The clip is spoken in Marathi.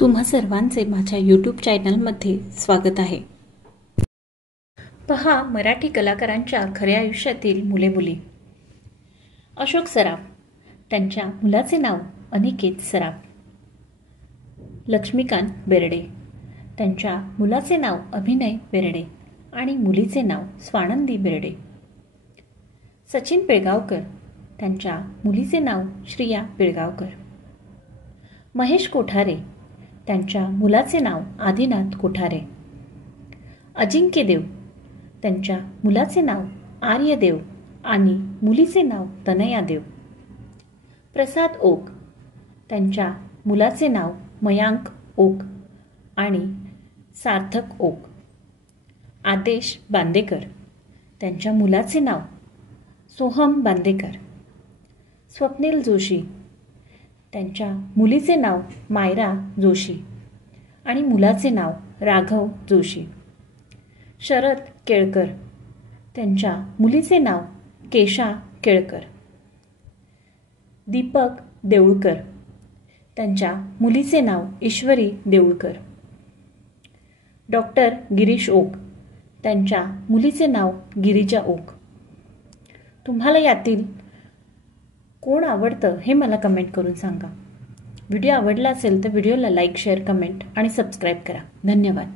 तुम्हा सर्वांचे माझ्या यूट्यूब चॅनलमध्ये स्वागत आहे। पहा मराठी कलाकारांच्या खऱ्या आयुष्यातील मुले मुली। अशोक सराफ, त्यांच्या मुलाचे नाव अनिकेत सराफ। लक्ष्मीकांत बेर्डे, त्यांच्या मुलाचे नाव अभिनय बेर्डे आणि मुलीचे नाव स्वानंदी बेर्डे। सचिन पिळगावकर, त्यांच्या मुलीचे नाव श्रिया पिळगावकर। महेश कोठारे, त्यांच्या मुलाचे नाव आदिनाथ कोठारे। अजिंक्य देव, त्यांच्या मुलाचे नाव आर्यदेव आणि मुलीचे नाव तनया देव। प्रसाद ओक, त्यांच्या मुलाचे नाव मयांक ओक आणि सार्थक ओक। आदेश बांदेकर, त्यांच्या मुलाचे नाव सोहम बांदेकर। स्वप्नील जोशी, त्यांच्या मुलीचे नाव मायरा जोशी आणि मुलाचे नाव राघव जोशी। शरद केळकर, त्यांच्या मुलीचे नाव केशा केळकर। दीपक देऊळकर, त्यांच्या मुलीचे नाव ईश्वरी देऊळकर। डॉक्टर गिरीश ओक, त्यांच्या मुलीचे नाव गिरिजा ओक। तुम्हाला यातील कोण आवडतं हे मला कमेंट करून सांगा। व्हिडिओ आवडला असेल तर व्हिडिओला लाईक, शेअर, कमेंट आणि सबस्क्राईब करा। धन्यवाद।